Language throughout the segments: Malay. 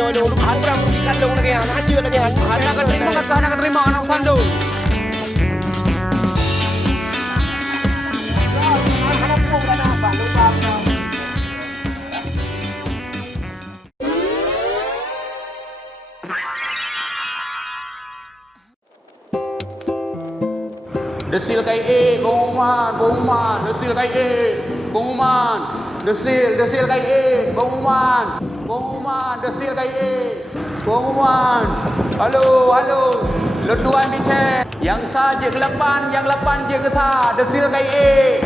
nyo hantam kandung lagi haji lagi Anak terima kata anak terima anak sandung. anak pun ada apa lupa Desil kai pengumuman, desil kai pengumuman, desil kai pengumuman, desil kai pengumuman. Halo, letuan di chat. Yang saja ke-8, yang 8 je ke sa, desil kai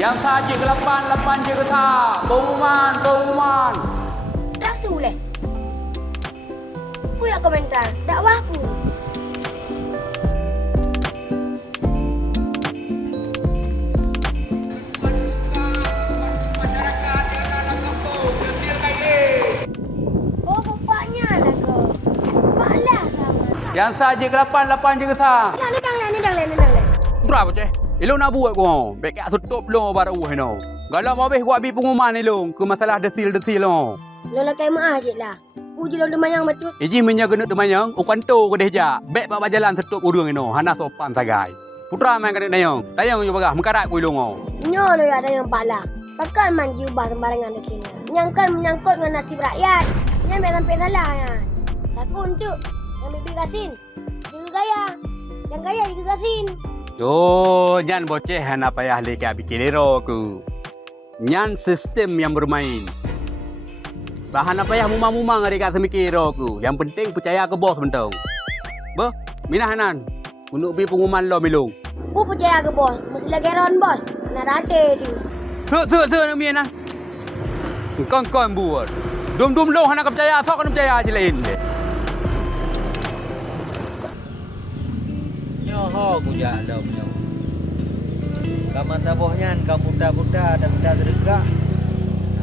Yang saja ke-8, 8 je ke sa. Pengumuman. Tak boleh. Punya komentar, dakwah pun. Oh, bapaknya lah ke. Malah sama. Yang saja ke-8, 8 je ke sa. Ni dah lain. Berapa ceh? Ilo nak buat kau. Bek kat tutup lo baru no. Galau mau beh buat bi pengumuman ni lo. Ke masalah desil lo. Lo nak kaya maaf je lah. Puji lo demayang betul. Iji minyak genut demayang, ukanto ke deja. Bek bawa jalan tutup urung ino. Hana sopan sagai. Putra main kadek dayang. Dayang jo bagah mengkarat ku ilong. Nyo lo ada yang pala. Pakan manji ubah sembarangan di sini. Nyangkan menyangkut dengan nasib rakyat. Nyampe sampai salah kan. Takut untuk yang bibi kasin. Juga gaya. Yang gaya juga kasin. Yo, nyan boceh hana payah leke abikilero ku. Nyan sistem yang bermain. Bahan apa ya mumang-mumang ada kat semikiro ku. Yang penting percaya ke bos mentong. Be, minah hanan. Untuk bi pengumuman lo milung. Ku percaya ke bos. Mesti lagi ron bos. Nak rade tu. Su nak mian ah. Kau buat. Dum lo hana percaya, sok kena percaya je lain. Nyoho ku jalan nyo. Kamu tabohnya, kamu buta dan buta terdekat.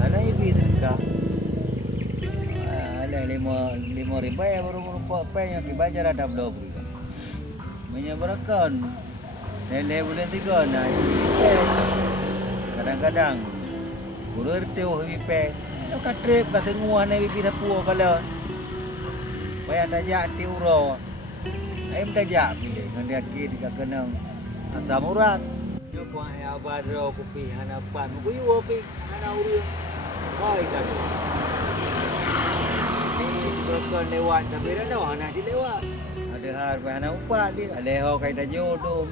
Anak ibu terdekat. Ada lima ribu ya baru merupakan apa yang dibaca ada belum. Menyebarkan. Lele bulan 3 nah. Kadang-kadang urut teu hipe. Lo katrip ka semua na bibi na puo kala. Paya dajak ti uro. Ai dajak pilih ngan dia ki ka kenang. Anta murat. Yo ko ai abadro ku pi hanapan. Ku yo pi hana uru. Oi ka. Ni berkan lewat tapi dah hana di lewat. Ada har pa hana upat dia. Ada ho kai dah jodoh.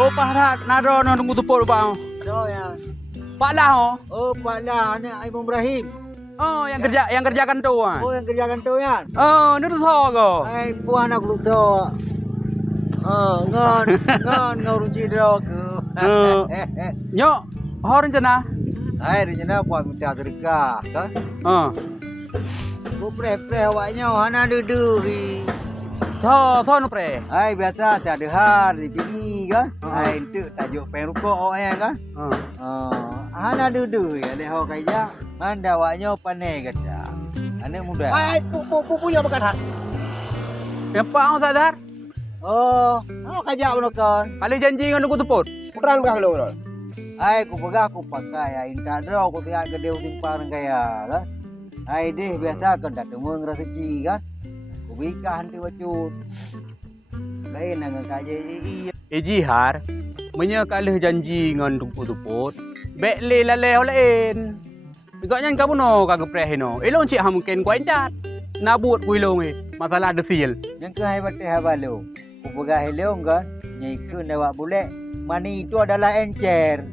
Oh, paharat nado no tunggu tupur bang. So ya. Pak lah oh. Oh, Pak Lah anak Imam Ibrahim. Oh, yang kerjakan tu kan. Oh, yang kerjakan tu ya. Oh, ni tu so ko. Ai puan aku luto. Ngon ruci dro ke. Nyo, ho rencana. Ai rencana puan minta terka kan. Ku pre awaknya hana dudu hi. So no pre. Ai biasa tak ada har di sini kan. Ai itu tajuk perukok ya kan. Hana dudu ya leh ho kaya. Manda awaknya pandai kata. Anak muda. ai punya bekat hak Kenapa kau sadar? Oh, kajak kan. Kali janji dengan tunggu tupur. putran bekas lo Ai ku pegang aku pakai ai inta draw aku tengok gede timpang kaya kan. Ai deh biasa kan tak temu rezeki kan. Ku bika hanti wacut. Lain dengan kaje iya. Ejihar, menyekalih janji dengan tunggu tupur. Bek le lale lain. Bigaknya kamu no kagak preh no. Elong cik ham mungkin ku endat. Nabut ku ilong masalah desil. Yang ke hai bate habalo. Ku pegang helong kan. Nyai ke nawak bulek. Mani itu adalah encer.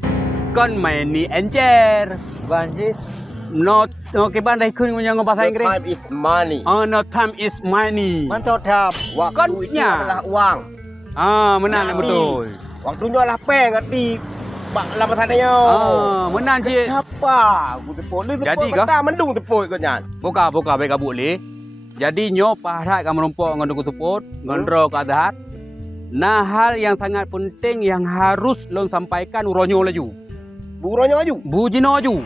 Kon main ni encer. Bukan sih. No ke bandai kun punya bahasa Inggris. time is money No time is money. Mantap tap. waktu itu adalah uang Menang betul. waktunya adalah peng ngerti bak lama tadanya Menang cik. apa aku tepuk ni Jadi tepuk kah? kata mendung tepuk kau nyan Buka baik kabut le. Jadi nyo paharat kamu merumpok dengan duku tuput, ngendro kadat. Nah hal yang sangat penting yang harus lo sampaikan uronyo laju. buronyo maju Bu Jino laju.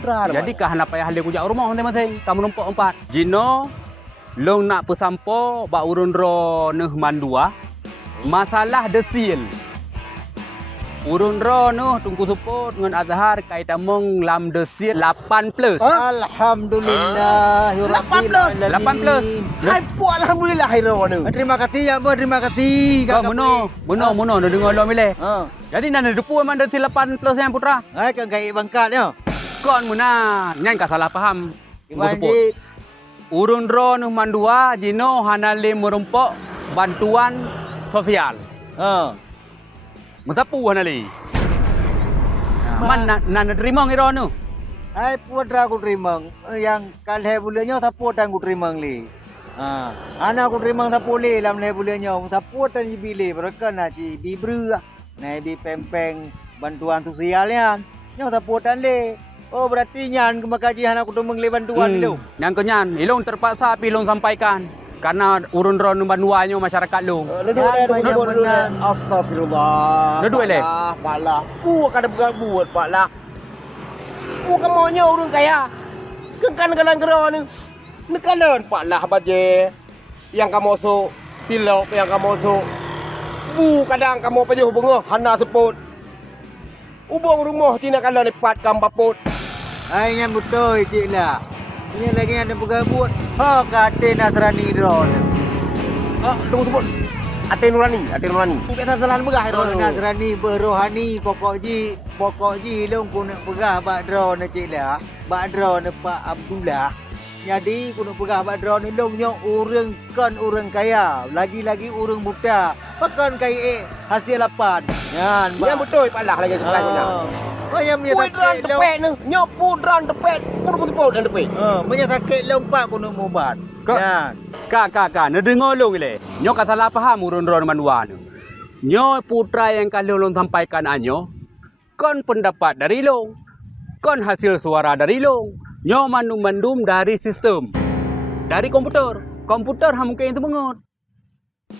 putra Jadi kahana payah le kujak rumah masing-masing. Kamu merumpok 4. Jino lo nak pesampo bak urun ro neh mandua. Masalah desil. Urun ro nu tungku support ngan Azhar kai tamong lam desit 8 plus. Alhamdulillah. 8 plus. Hai puak alhamdulillah hai ro ni. Terima kasih ya, Bo. Terima kasih. Kau mono dah dengar lo milih. Ha. Jadi nan depu man desit 8 plus yang putra. Hai kan gai bangkat ya. Kon muna nyan ka salah faham. Tunggu support. Banjir. Urun ro nu mandua jino hanale merumpok bantuan sosial. Ha. Musapu hanale. Man nan terima ngiro nu. Hai putra aku terima. Yang kalhe bulanya support aku terima li. Ha. Anak aku terima support lam le bulanya support dan bile mereka na ci bibru. Nai bi pempeng bantuan sosialnya. Nya support dan le. Oh berarti nyan kemakajian aku tu mengli bantuan lu. Yang kenyan, ilong terpaksa pilong sampaikan karena urun ron bantuannya masyarakat lu. Duduk astagfirullah. Duduk le. Pak lah. Puak kada buat Pak lah. Puak kamonya urun kaya. Kan galan gero ni. Nekalan Pak lah baje. Yang kamu so silap yang kamu so. Kadang kamu pejuh bunga hana seput. Ubong rumah tina kalan lipat kampaput. Hai yang betul cik lah. Ini lagi ada bergabut. Ha kate Nasrani ron. Tunggu sebut. Ate Nurani. Biasa salah begah Oh, Nasrani berrohani pokok ji long ku nak pegah bak dron cik lah. Bak dron Pak Abdullah. Jadi ku nak pegah bak dron ni long nyo orang kaya, lagi-lagi orang buta. Pakan kai hasil lapan. Yan, Yang betul Pak lah lagi sebelah ni. Oh yang punya Pudran sakit tepet ni. Nyok pudran tepet. Pudran tepet dan tepet. punya sakit long pak ku nak mubat. Yan. Kak, na dengar lo gile. Nyo ka salah paham urun ron manduan. Nyo putra yang kalau long sampaikan anyo, kon pendapat dari long. Kon hasil suara dari long. Nyo mandum dari sistem. Dari komputer. Komputer ha mungkin itu mengut.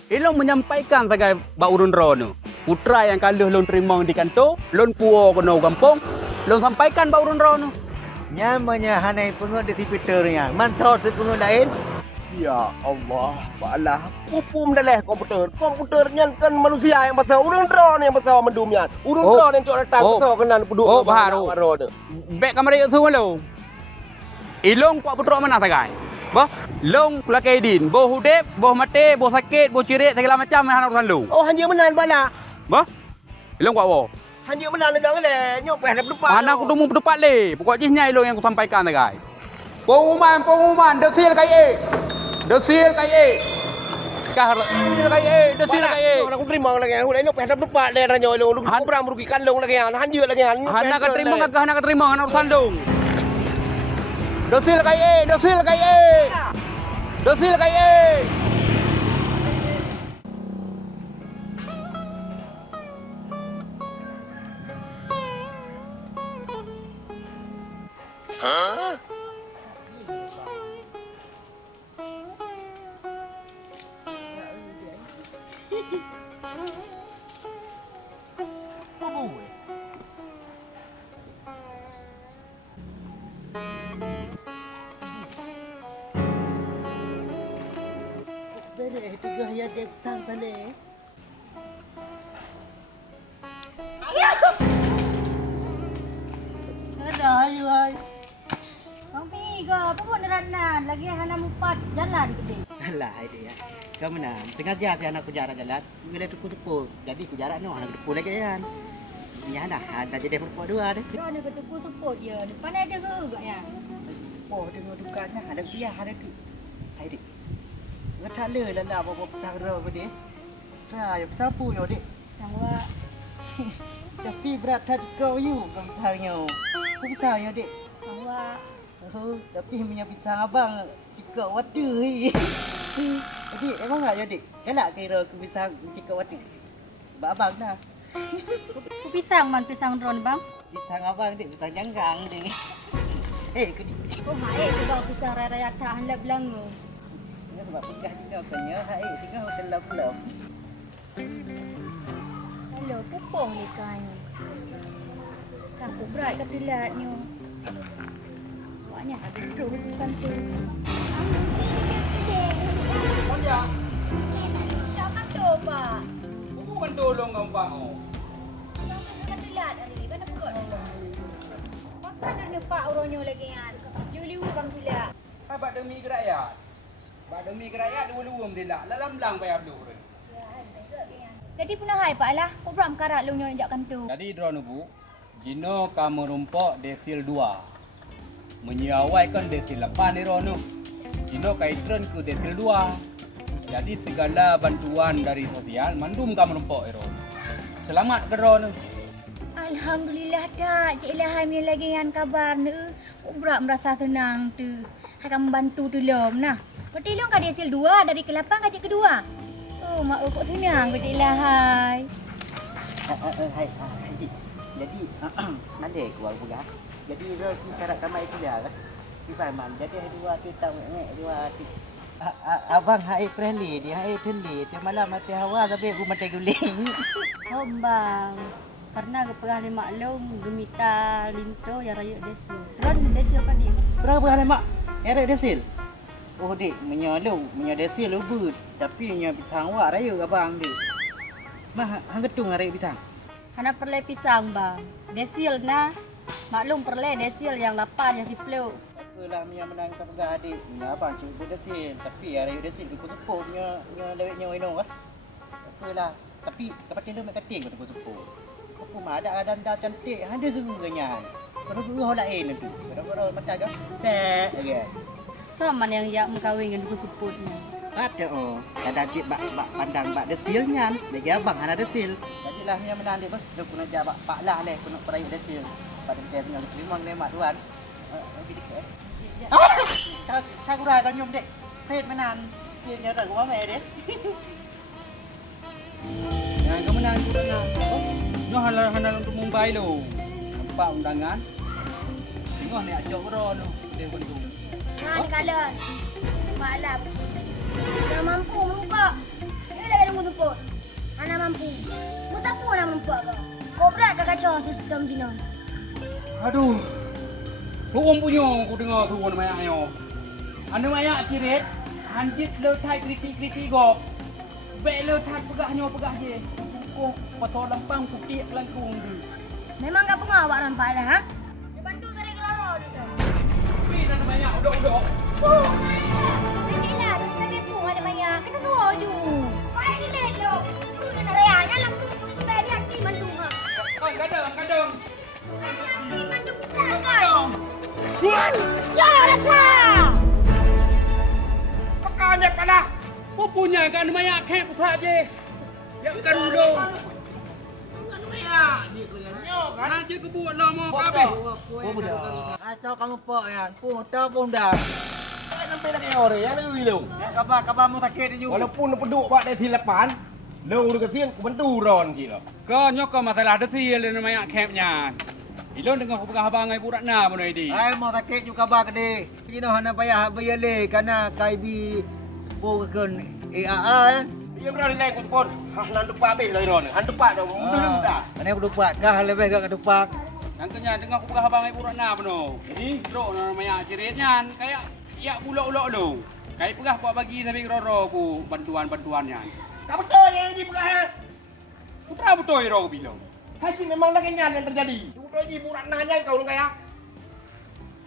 Ilong menyampaikan sebagai ba urun ron. Putra yang kalau long terima di kantor, long puo kono kampung, long sampaikan ba urun ron. Yan banyak hanai pengut di Twitter yan. Mantau si pengut lain. Ya Allah, Pak Allah. Pupum dah leh komputer. Komputernya kan manusia yang pasal urun drone yang pasal mendumnya. Urun drone yang cok datang pasal kenal penduduk. Oh, baharu. Bek kamera itu semua lo. Ilong kuat putra mana sagai? Bah, long kulakai din, boh hudep, boh mate, boh sakit, boh cirit segala macam yang urusan lu. Oh, hanya menan bala. Bah, ilong kuat wo. Hanya menan dah le. Nyok peh dah depan. Mana aku temu berdepan le. Pokok jihnya ilong yang aku sampaikan sagai. Pengumuman, desil kai Desil kai Kah desil kai Orang aku terima lagi. Aku nyok peh dah depan le ranyo lu. Aku pernah merugikan lu lagi. Hanya lagi. Hana keterima kah hana keterima hana urusan lu. Desil kai Desil kai Dari itu gaya dek sang sana. Ada ayu ay. Bang Pi ke, apa buat neranan? Lagi hana mupat jalan gede. Alah dia. Kau mana? Sengaja si anak ku jarak jalan. Bila tu ku tepu. Jadi ku jarak no anak tepu lagi kan. Ya dah ada jadi perempuan dua deh. Dia nak ketepu support je. Depan ada ke agaknya? Oh dengar dukanya ada dia ada tu. Hai dik. Ngat le lah lah bawa pasang ro ke dia. Try sapu yo dik. Yang wak. Tapi berat hati kau you kau pisangnya. Ku pisang yo dik. Yang wak. Oh, tapi punya pisang abang jika waduh. Jadi emang enggak ya dik? Galak kira ku pisang jika waduh. Abang dah. Ku pisang man pisang drone bang. Pisang abang dik, pisang janggang dik. Ke dik. Oh hai tu bang pisang raya tak hendak belangu. Ya sebab pegah juga kanya. Hai tengah dalam belum. Hello, pupong ni kan. Kaku berat kat tilatnya. Awaknya habis tu bukan tu. Konja, Tak bantu pak. buku bantu dong gampang. ronyo lagi yan. Liu-liu kam sila. Bak demi kerajaan. Bak demi kerajaan dulu mdila. Lalam lang payah dulu. Jadi punah hai pak lah. Kau beram karat lu nyo injakkan tu. Jadi drone bu, jino kamu rumpok desil 2. Menyiawaikan desil 8 ni rono. Jino kaitron ke desil 2. Jadi segala bantuan dari sosial mandum kamu rumpok ero. Selamat ke rono. Alhamdulillah tak. Cik Ilham yang lagi yang kabar ni. Kau beram merasa senang tu. Akan membantu tu lom nah. Berarti lu kau desil 2 dari ke-8 ke cik kedua. Oh, mak kau senang kau Cik Ilham. Hai dik. Jadi mana gua pegah. Jadi aku karak kamai kuliah kan. Di Farman. Jadi hari dua tu tahu dua tu. Abang hai preli dia hai teli dia malam mati hawa tapi aku mati guling. Oh, bang. Karena kepegah ni maklum gemita linto yang rayuk desa. Ron desa kan dia. Berapa hari mak? Era desil. Oh dik menyolong desil ubud tapi nya pisang wa raya abang dik. Mah hang getung arek pisang. Hana perle pisang bang. Desil nah. Maklum perle desil yang 8 yang dipeluk. Apalah nya menang ke pegah adik. Nya abang cuba desil tapi arek desil tu kutup nya lewet nya ino ah. Apalah tapi kapatin dia mak kating kutup. Aku mah ada cantik ada gerugannya. Kalau geruh lain tu. Kalau macam je. Tak lagi. Sama yang yak mengkawin dengan kusuputnya. Ada oh. Ada cik bak pandang bak desilnya. Lagi abang ada desil. Jadilah nya menang dia bos. Dia kena jawab pak lah leh kena peraih desil. Pada dia dengan terima memang tuan. Lebih sikit. Tak kurang kan nyum dek. Pet menan. Dia nyata gua meh dek. Yang kemenang tu menang. Nyo handal untuk Mumbai lo. Nampak undangan. Tengok ni acok ron tu. Dia bantu. Nah, kalian. Malam. Tak mampu muka. Ini lagi nunggu tuput. Anak mampu. Mu tak pun nak mampu apa. Kau berat tak kacau sistem Cina. Aduh. Ruang punya aku dengar tu orang mayak nyo. Anu mayak ciret. Hanjit le thai kriti gop. Bek le thai pegah je. Oh, pasal lampang putih langkung tu. Memang kau pengawak nampak dah, ha? Dia bantu gara-gara dia. Tapi dah banyak udok-udok. Beginilah, tapi pun ada banyak. Kena tua je. Baik ni leh, Syok. Tu yang nak rayanya langsung. Baik dia hati mandu, ha? Kadang. Hati mandu kita kan? Syok lah! Makanya pala. Pupunya kan banyak kek putar je. Yang kan udok. Kan mayak je kelenyo kan. Nanti ke buat lama kabeh. Oh budak. Atau kamu pok kan. Pun tahu pun dah. Tak sampai lagi orang yang negeri lu. Kabar mu sakit dia. Walaupun peduk bak dari silapan, lu udah kesian ku bantu ron je lah. Kau nyok masalah desil ni banyak keknya. Ilon dengan aku pegah abang ai budak na pun idi. Ai mau sakit juga kabar gede. Cina hana payah bayar le karena KIB bukan AAA kan. Dia berani naik ku spon. Hah nan depak habis lah ron. Han depak dah. Mundur dah. Mana berdepak kah lebih ke depak. Sangkanya dengan aku pegah abang ai budak na pun. Jadi drok banyak ciritnya kayak ya ulok-ulok lu. Kai pegah buat bagi sampai roro ku bantuan-bantuannya. Kau betul yang ini pegah. Putra betul ro bilang. Haji memang lagi nyan yang terjadi. Sudah ji burak nanya kau lu kaya.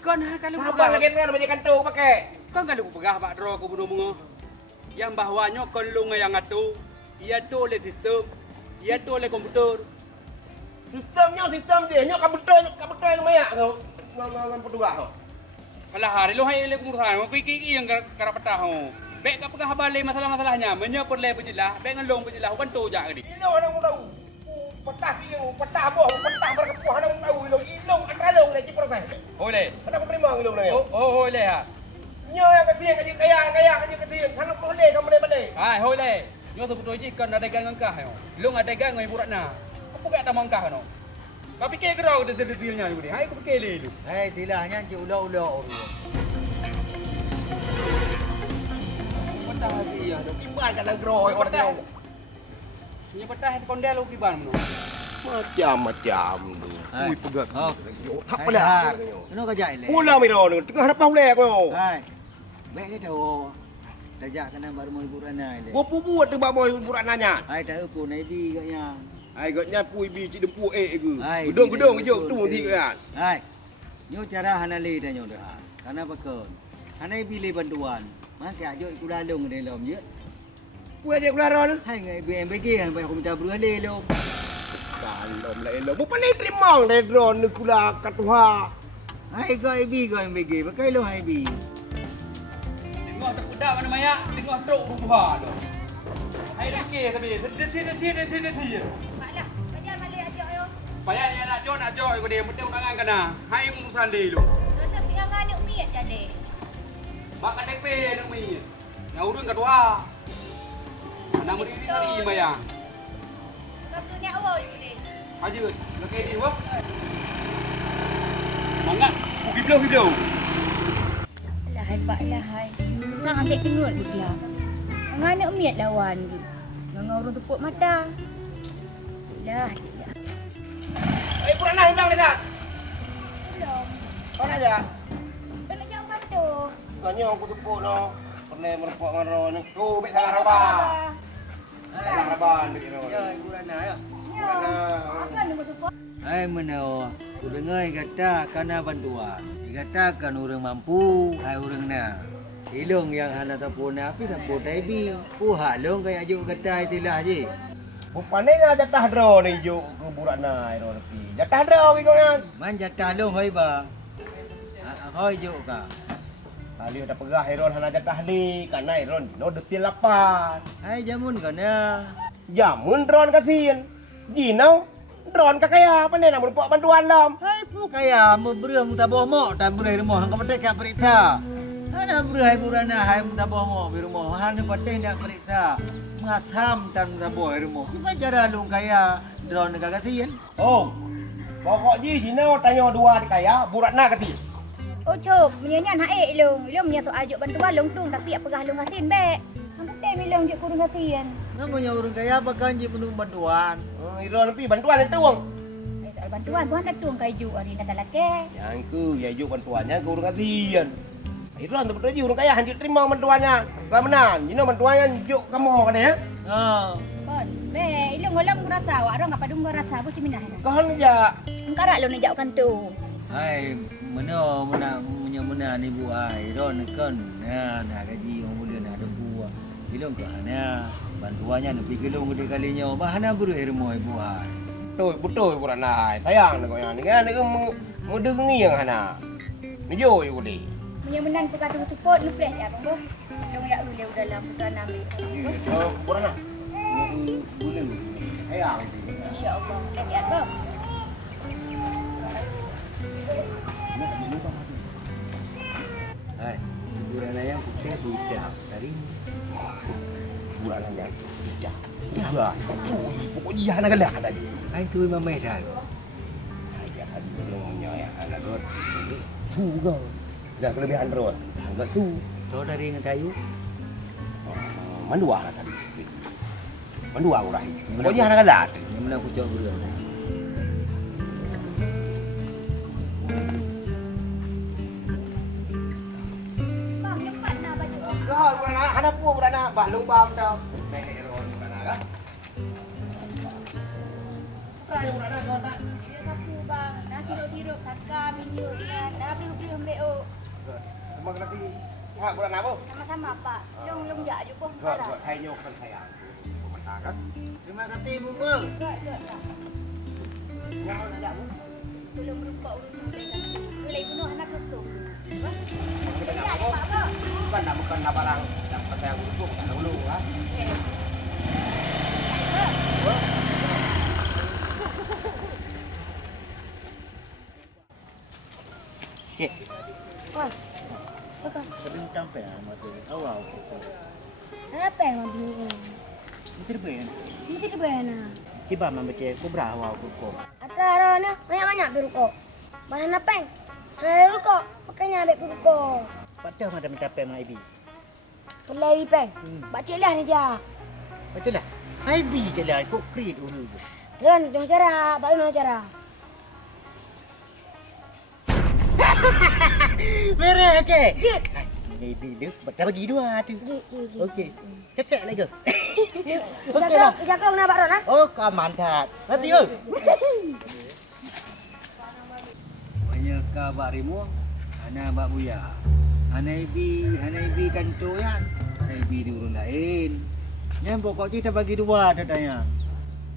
Kan kalau Sabar lagi kan banyak kantor pakai. Kan kalau pegah bak dro ku bunuh bunga. Yang bahwanya kon lu yang ngatur. Ia tu oleh sistem. Ia tu oleh komputer. Sistem dia. Nyok kau betul yang mayak kau. Ngomong petugas kau. Kalau hari lu hai oleh kumurhan, kau kiki yang kerap petah ho. Bek kau pegah balik masalah-masalahnya. Menyapur le penjelah. Bek ngelong penjelah. Kau bantu jak ni. Ilo orang tahu. Petah kio, petah boh, petah berkepuh orang tahu ilong akalong lagi proses. Boleh. Mana aku terima ilong lagi. Oh boleh ha. Nyo yang kesian kaya kesian. Hanak boleh kamu boleh. Hai boleh. Nyo sebetulnya ji kan ada gang angkah yo. Lu ada gang ngai burak na. Apa gak ada mangkah no. Kau fikir kerau desil-desilnya ni. Hai aku fikir le tu. Hei tilahnya je ulok-ulok. Petah hati ya. Kiban kan nang groy orang tahu. Ni petah kondel lu kiban no. Macam-macam tu. Ui pegat. Tak Hai, boleh. Kena kerja le. Pulang miro ni. Tengah hadapan boleh kau. Hai. Baik dia tahu. Dajak kena baru mau hiburan le. Gua buat tu bawa burak nanya. Hai tak aku nabi katnya. Ai gotnya pui bi ci dempu ke. Hai, Gedung-gedung je tu nanti kan. Hai. Nyo cara hanali dah nyo dah. Karena bakon. Hanai pilih bantuan. Maka ajo ikut dalung dia lom je. Gue aja keluar. Hai ngai BMBG yang bayar aku minta berale lom. Dalam lah elo. Bukan ni terima deh drone ni kula katuha. Hai kau IB kau MBG. Pakai lo hai IB. Tengok terkuda mana maya, tengok truk buah tu. Hai dah ke tapi deti. Maklah, bajar balik ajak yo. Payah dia nak jauh ikut dia mesti kangan kena. Hai musan dia lu. Rasa pingangan ni umi jadi. Makan DP nak mi. Yang urun kat tua. Nak beri tadi maya. Kau tu ni awal boleh. Haji, lekai dia wah. Mangat, hiblau. Lahai pak lahai. Sang ambil kenut pula. Ngana umi lawan dia. Ngau urun tepuk mata. Lah. Purana hindang ni tak? Belum. Kau nak aja? Kau nak jauh tu. Kanya aku tepuk no. Pernah merepok dengan ro ni. Tu bet salah rabah. Salah rabah ni ro. Ya ibu Rana ya. Apa nak tepuk? Hai menau. Ku dengar kata kana bantuan. Dikatakan orang mampu, hai orang na. Ilong yang hana tapun api tapun taibi. Ku halong kayak ajuk kata itilah je. Bukan ni nak jatah draw ni juk ke burak nai ro tepi. Jatah draw ke kau kan? Man jatah long hoi ba. Hoi juk ka. Kali ada pegah Iron hana jatah ni karena Iron no desil lapan. Hai jamun kana. Jamun drone kasihin. Jinau drone kakaya apa ni nak berbuat bantuan lam. Hai pu kaya memberi mutabah mo dan beri rumah hang kapate ka berita. Ana beri hai burana hai mutabah mo beri rumah han pate nak berita. Mengasam dan mutabah rumah. Ki cara long kaya drone ka kasihin. Oh. Pokok jinau tanya dua di kaya burak na kasihin. Oh cop, menyanyian haik long. Long punya sok ajuk bantuan long tung tapi apa long kasin be. Hang penting milong je kurung kasin. Namanya orang kaya pakai je penuh bantuan. Iron lebih bantuan itu uang. Soal bantuan bukan tak tung kaju hari dah laki. Yang ku ya juk bantuannya ke urang kasihin. Iron tu betul je urang kaya hanjut terima bantuannya. Kau menan, jinau bantuannya juk kamu kan ya? Ha. Kon, be ilong ngolam rasa awak orang apa dung rasa bu ciminah. Kau hanya Engkarak lo nak jauhkan tu. Hai mena mena ni bu ai ron kan na gaji orang boleh nak ada buah. Bilong ke ana bantuannya lebih gelung gede kalinya bahana buru hermo ibu ai. betul urang nai. Sayang kau yang ni kan ni mendengi yang hana. Ni jo you ni. Menyemenan perkata tukut lu press ya bang. Long ya ule dalam putra ambil. Itu urang na. Boleh. Sayang itu. Insya-Allah. Lagi apa? Hai bulan ayam putih budak tadi. Bulan yang bijak. Iya. Pokoknya hana galah ada. Hai tu mamai dah. Ayah tadi belumnya ya anak rot. Tu kau. Dah kelebihan rot. Enggak tu. Kau dari dengan kayu. Mandua lah tadi. Mandua orang. Pokoknya hana galah. Mana aku coba buru. Bang, cepat nak baju. Kau bulan hana pu bulan bah lumbang tau. Nenek rot bulan lah. Kau bulan kau tak. Aku bang, nak tirup-tirup kakak minum kan. Dah beli-beli mbeo. Terima kasih. Ha bulan apa? Sama-sama pak. Long jak je pun. Rot hai nyok kan sayang. Pemerintah kan. Terima kasih bu ke. Gak. Yang nak jak bu. Belum berupa urus mulai kan. Mulai penuh anak tu. Kita nak apa? Bukan nak makan barang. Nak pakai aku dulu kan dulu ha. Okey. Wah. Bukan. Tapi sampai mata awal. Apa yang mau bingung? Ini terbaik. Mesti kebayana. Kiba membaca kubra awal kuku. Atarana banyak-banyak biru kok. Mana napeng? Biru kok. Makanya ambil biru kok. Baca macam mencapai mak ibi. Pelai peng. Baca lah ni je. Betul lah. Ibi je lah. Kau create dulu. Ron, dengan cara. Baru dengan cara. Merah je. Jit. Ibi dia. Dah bagi dua tu. Jit. Okey. Ketek lagi. Okey lah. Jaga nak Pak Ron ha? Oh, kau mantap. Nanti tu. Banyak Hanya kabar rimu, ana bak buya. Anaibi kanto yan. Anaibi di urun lain. Yang pokok kita bagi dua datanya.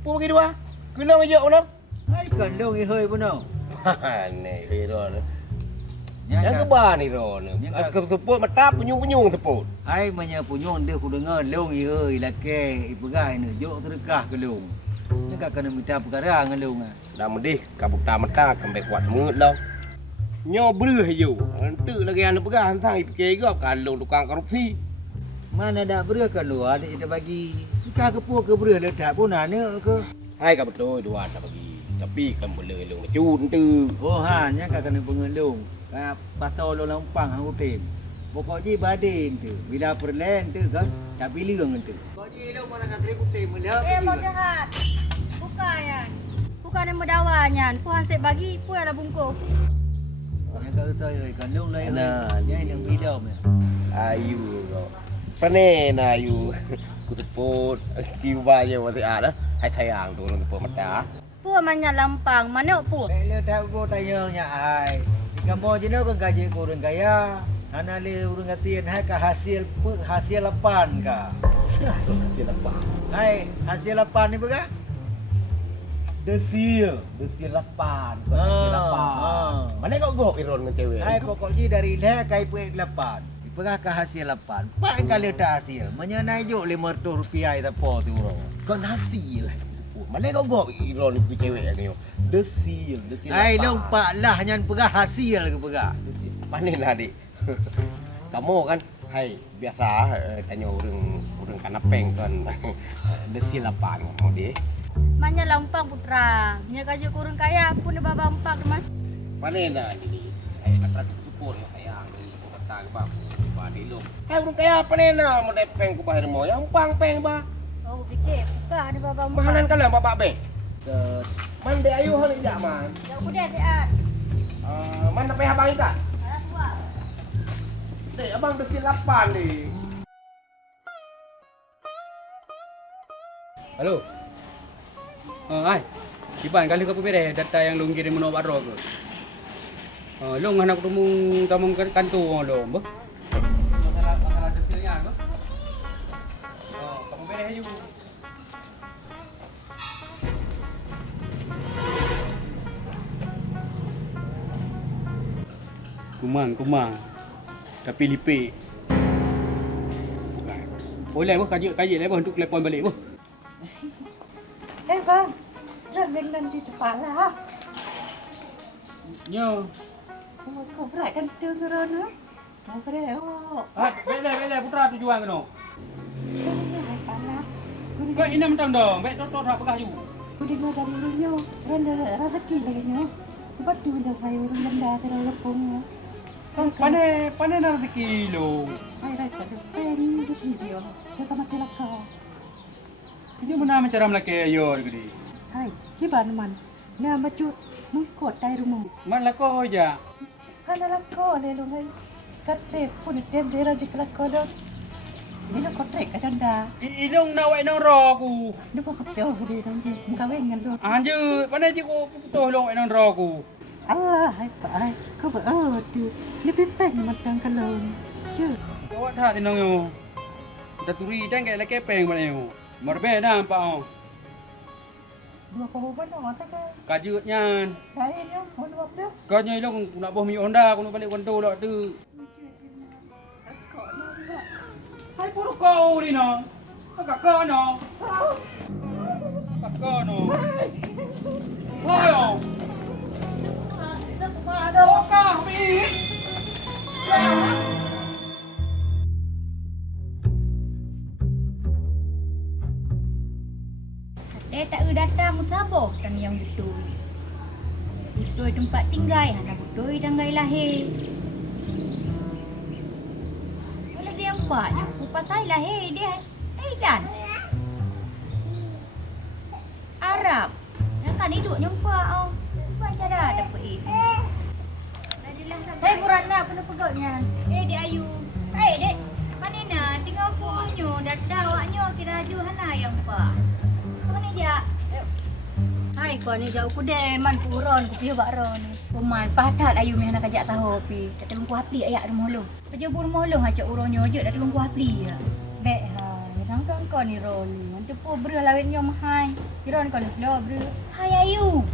Pun bagi dua. Kena aja orang. Hai kandung ihoi puno. Ni hero ni. Yang Yang keban ni ro ni. Ke seput mata penyung-penyung seput. hai manya punyon dia ku dengar long ihoi lake ipegai ni jok terkah ke long. Ni kak kena minta perkara dengan long ah. Dah medih kabuk ta mata kembek kuat semut lo. Nyo breh yo. Ente lagi anda pegah hantang fikir gap kalau tukang korupsi. Mana dak berer kan lu ada kita bagi. Kita ke puak ke berer letak pun ana ke. Hai ka betul dua tak bagi. Tapi kan boleh lu ngecun tu. Oh han nya kak kena pengelung. Kak patau lo lampang hang utim. Pokok ji badin tu. Bila perlen tu kan tak pilih orang tu. Pokok ji lo mana kak kena utim mula. Mau jahat. Bukan yan. Bukan yang berdawanyan. Puan sek bagi, puan lah bungkus. Yang kak tahu oi kandung lain. Nah, Dia yang bidam ya. Ayu kau. Pane na ayu. Ku seput tiba je masih ada. Hai sayang tu orang seput mata. Puan banyak lampang. Mana puan? Lele tak bo tanya nya ai. Di kampung je kan gaji kurang kaya. Ana le urang ngatian hai ka hasil lapan ka. Dia lepas. Hai, hasil lapan ni berapa? Desil lapan. Desil lapan. Mana kau gok iron dengan cewek? Hai pokok ji dari leh kai puik lapan. Ipengah ka hasil lapan. Pak kali tak hasil. Menyenai juk RM500 tapo tu ro. Kau hasil. Mana kau gok iron dengan cewek ni? Desil Hai long pak lah nyan pegah hasil ke pegah. Panen lah adik. Kamu kan, hai biasa tanya orang kanapeng kan. Desil lapan kamu deh. Banyak lampang putra. Nya kaji kurang kaya pun dia baba empat teman. Panen lah jadi. Hai kata syukur ya sayang ni kata ke bab. Badi lu. Hai orang kaya panen lah mau depeng ku bahir mo yang pang peng ba. Oh fikir bukan dia baba empat. Mahanan kalah babak beng. Man de ayu hal ida man. Jauh budak sehat. Man apa abang ida? Alah tua. Dek abang desil lapan ni. Halo. Ai. Kiban kali kau beres data yang long kirim no baro ke. Long anak ketemu tamang kantor long, bah. Masalah detailnya ke? Kamu beres aja. Kumang. Tapi lipik. Bukan. Boleh bah kajik lah bah untuk telefon balik bah. Bang, lần gì chụp phá là Nyo. không phải cần tiêu rồi nữa, không phải để Bele putra tujuan ke no? hai phá là, Kau ini mentang dong, baik tot apa kaju? aku dengar dari lu nyo, randa rezeki lagi nyo, buat tu dah bayar orang benda terlalu lepung ya, Panen ada sekilo. hai dah cakap pen di video, kita mati lakau, Ini mana macam laki ayo gini. hai, gimana man, nah macam mengkot dari rumah, Man lako aja. kan lakau le lu hai, katre pun dem dia rezeki lakau dah, ini nak kotrek ada dah. Idong nawai nong roku. Dia pun betul dia nanti muka wengan tu. Anje, panen je ko putuh long nong roku. Allah hai pai, kau tu. Ni pepeng matang kalong. Je. Kau tak tinong yo. Daturi dan kayak laki peng mana yo. Merbe nampak oh. Dua kau mana saja. Kajut nyan. Lain yo, mau dua dah. Kau nyai long nak boh mi Honda, kau nak balik kantor lok tu. Kau ni sebab. Hai puru kau ni no. Kakak kau no. Kakak kau no. Hai oh. Kakak bi. Tak datang saboh dan yang betul. Betul tempat tinggal, anak betul tanggai lahir. Kalau dia empat, aku pasal lahir dia Thailand. Arab. Dan kan hidup nyempak oh. Buat cara dapat ini. Hei Purana, apa nak pegotnya? Dek Ayu. Hei dek, mana nak tinggal punyo, dah awaknya kira aju hana yang empat. Ja. Hai kau ni jauh kude man puron ku piu bak ron. Peman patat ayu meh nak ajak tahu pi. Tak tengku apli ayak rumah lu. Pejebur rumah lu ajak uronyo je dak tengku apli ya. Bek ha, nang kau ni ron. Mantep pu breu lawin nyom hai. Kiron kau ni belo breu. Hai ayu.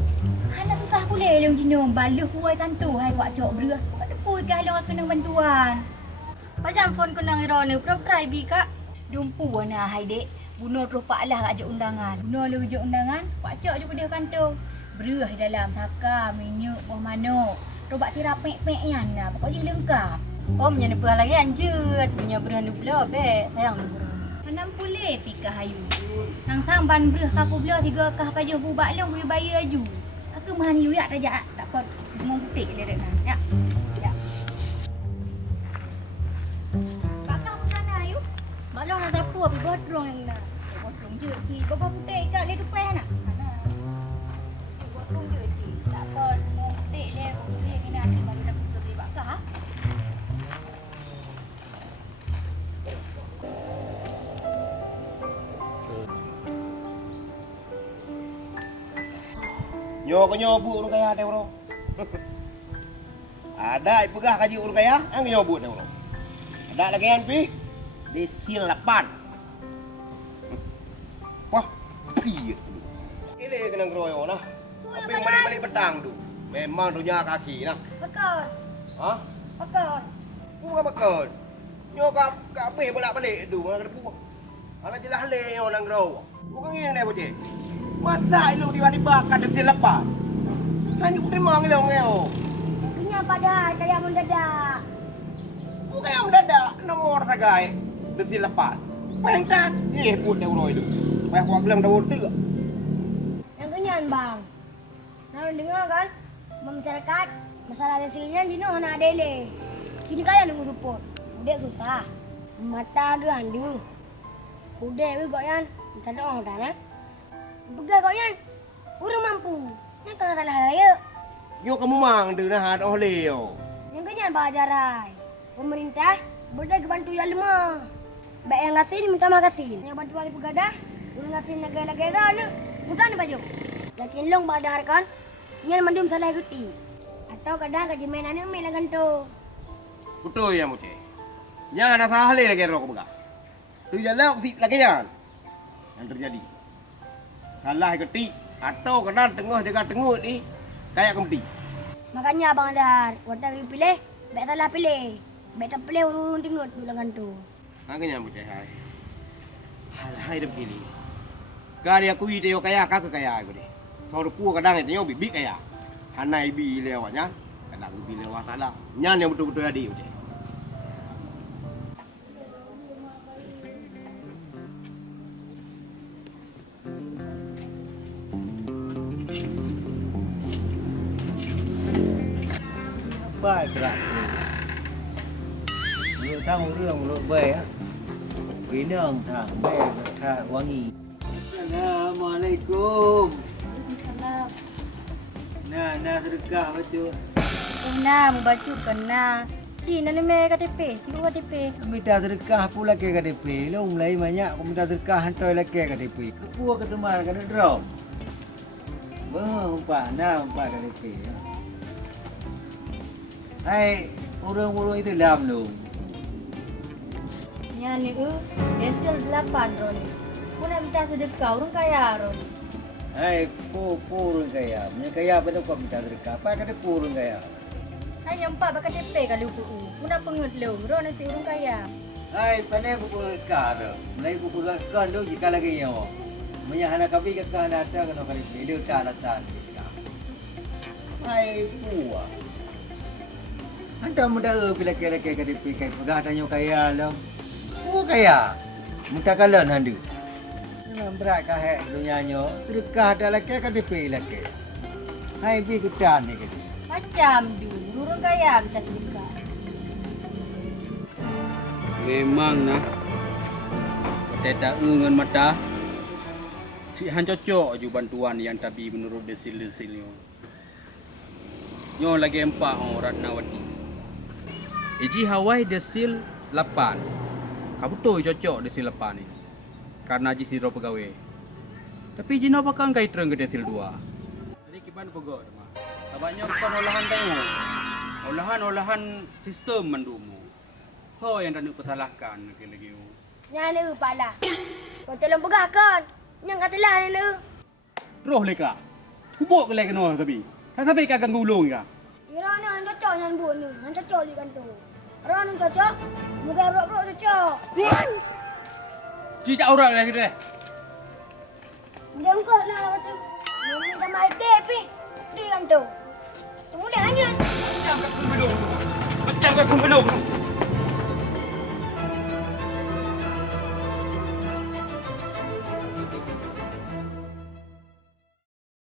Hana susah pule long jinom baluh huai kantu hai kuak cok breu. Kau tepui ke halong kena bantuan. Pajam phone kau nang ron ni prai bi kak. Dumpu ana hai dek. Bunuh terus Pak Lah ajak undangan. Bunuh lu ajak undangan, Pak Cok juga dia kantor. Berah dalam saka, minyak, buah manuk. Robak tira pek-pek yan lah. Pokoknya lengkap. Om yang depan lagi anjut. Punya berah lu pula, bek. Sayang lu berah. Manam pulih pikah hayu. Nang sang ban berah kaku belah 3 kah pajuh bubak long boleh bayar aju. Aku mahan yu yak tajak. Tak pot ngomong putih le dek nang. Ya. Ya. Pakak mana ayu? Balong nak sapu api bodrong yang nak. Bodrong je cik. Bapa putih kat le depan nak. Mana? Bodrong je cik. Tak apa mau putih le putih ni nak baru dah putus dari bakar. Ha? Nyo ko nyobu urang kaya teh bro. Ada pegah kaji urang kaya, ang nyobu teh bro. Ada lagi an pi. Desil 8. Wah, piye. Ile kena ngeroyo nah. Apa yang balik-balik pedang tu. Memang dunia kaki nah. Pakar. Ha? Pakar. Bukan makan. Nyo ka be bolak-balik tu mana kena puak. Ana jelas le nyo nang ngeroyo. Bukan ngin deh bocah. Masa lu tiba-tiba kan desil 8. Hanya terima ngelo. Kenya pada daya mendadak. Bukan yang mendadak nomor sagai desil 8. Pengkan. Pun dia uroi tu. Payah kuat gelang daun tu. Yang kenyan bang. Nak dengar kan? Masyarakat masalah hasilnya dino anak adele. Sini kaya nunggu report. Udah susah. Mata gandu. Udah we goyan. Kita doang dah nah. Begal goyan. Urang mampu. Nak kalau salah raya. Yo kamu mang tu nah ada oleh. Yang kenyan bajarai. Pemerintah boleh bantu yang lemah. Baik yang ngasih minta makasih. Yang bantu ahli pegadah, urang ngasih negara-negara ni. Mudah ni baju. Lakin long badar kan. Yang mandum salah guti. Atau kadang kaji mainan ni main lagan tu. Betul ya moce. Yang ada salah lagi rok begal. Tu jalan lagi yang terjadi. Salah ketik atau kadang tengah jaga tengah ni kayak kemti. Makanya abang Adar, waktu pilih, baik salah pilih. Baik tak pilih urun tengok dulu lagan tu. Makanya moce hai. Hal hai dah begini. Kali aku ide kaya kakak kaya aku deh. Soal pu kadang itu nyobi big kaya. Hanai bi lewatnya, kadang bi lewat salah. Nyan yang betul-betul ada moce. Baik gerak. Lu tahu รื่องlu baik ah. Pinang thang baik thang wangi. Assalamualaikum. Waalaikumsalam. Nah sedekah baca. Nah, membaca kena. Cina ni me KTP, cikgu KTP. Minta sedekah pula ke KTP. Lu mulai banyak aku minta sedekah hantar lagi KTP. Kepua ke temar kena drop. Umpak KTP. Hai, urang-urang itu dalam lu. Nya ni desil 8 ron. Ku nak minta sedekah orang kaya ron. Hai, purun kaya. Punya kaya pada kau minta sedekah. Apa kata purun kaya? Hanya 4 bakal TP kalau ku. Ku nak pengut lu, ron nasi orang kaya. Hai, pandai aku berkah tu. Mulai aku berkah tu jika lagi nyawa. Punya anak kami ke kah datang kena kali video tak latan. Hai, puah. Anda muda bila kira-kira KTP kai pegah tanya kaya lo. Oh kaya. Muda kalan handu. Memang berat kah dunia nyo. Terkah ada lagi KTP lagi. Hai bi kutan ni kali. Macam dulu orang kaya minta sedekah. Memang nah. Tidak ngan mata. Si han cocok je bantuan yang tapi menurut desil-desil nyo. Nyo lagi 4 Ratnawati. Iji Hawaii desil 8. Kamu tu cocok desil 8 ni. Karena ji siro pegawai. Tapi ji no bakal kai terang ke desil 2. Iban pegok mah. Tabaknya bukan olahan tengok. Olahan sistem mandumu. Kau yang dah nak persalahkan lagi. Yang ni Pak Lah. Kau tolong pegahkan. Yang katalah ni. Roh leka. Kubuk ke lek kena tapi. Tak sampai kagak gulung ka. Ira ni hang cocok yang buat ni. Hang cocok di kantor. Orang ni cocok. Muka bro-bro cocok. Cicak orang lagi deh. Dia engkau nak kata. Minta mai tepi. Di kantor. Tunggu dia hanya. Macam kat belum.